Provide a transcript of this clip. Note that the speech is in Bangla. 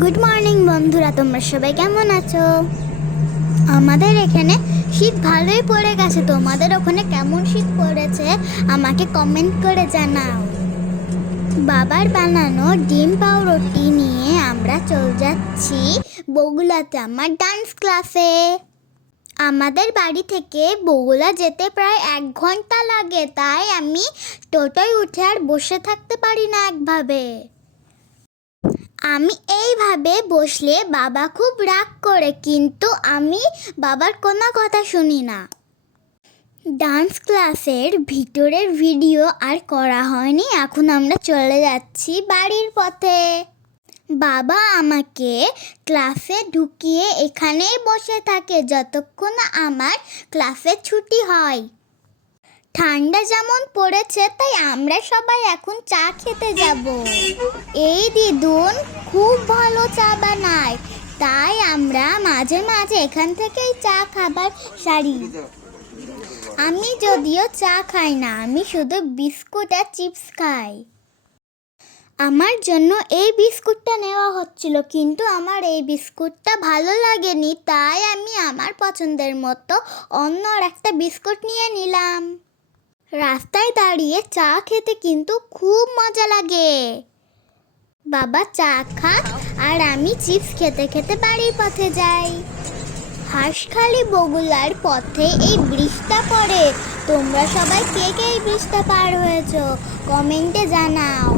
গুড মর্নিং বন্ধুরা, তোমরা সবাই কেমন আছো? আমাদের এখানে শীত ভালোই পড়ে গেছে। তোমাদের ওখানে কেমন শীত পড়েছে আমাকে কমেন্ট করে জানাও। বাবার বানানো ডিম পাউরুটি নিয়ে আমরা চলে যাচ্ছি বগুড়াতে আমার ডান্স ক্লাসে। আমাদের বাড়ি থেকে বগুড়া যেতে প্রায় 1 ঘন্টা লাগে, তাই আমি টোটোয় উঠে আর বসে থাকতে পারি না একভাবে। আমি এইভাবে বসলে বাবা খুব রাগ করে, কিন্তু আমি বাবার কোনো কথা শুনি না। ডান্স ক্লাসের ভিতরের ভিডিও আর করা হয়নি। এখন আমরা চলে যাচ্ছি বাড়ির পথে। বাবা আমাকে ক্লাসে ঢুকিয়ে এখানেই বসে থাকে যতক্ষণ না আমার ক্লাসে ছুটি হয়। ঠান্ডা যেমন পড়েছে, তাই আমরা সবাই এখন চা খেতে যাব। এই দিদুন খুব ভালো চা বানায়, তাই আমরা মাঝে মাঝে এখান থেকেই চা খাবার সারি। আমি যদিও চা খাই না, আমি শুধু বিস্কুট আর চিপস খাই। আমার জন্য এই বিস্কুটটা নেওয়া হচ্ছিল, কিন্তু আমার এই বিস্কুটটা ভালো লাগেনি, তাই আমি আমার পছন্দের মতো অন্য একটা বিস্কুট নিয়ে নিলাম। রাস্তায় দাঁড়িয়ে চা খেতে কিন্তু খুব মজা লাগে। বাবা চা খাক আর আমি চিপস খেতে খেতে বাড়ির পথে যাই। হাঁসখালি বগুড়ার পথে এই ব্রিজটা পড়ে। তোমরা সবাই কে কে এই ব্রিজটা পার হয়েছো কমেন্টে জানাও।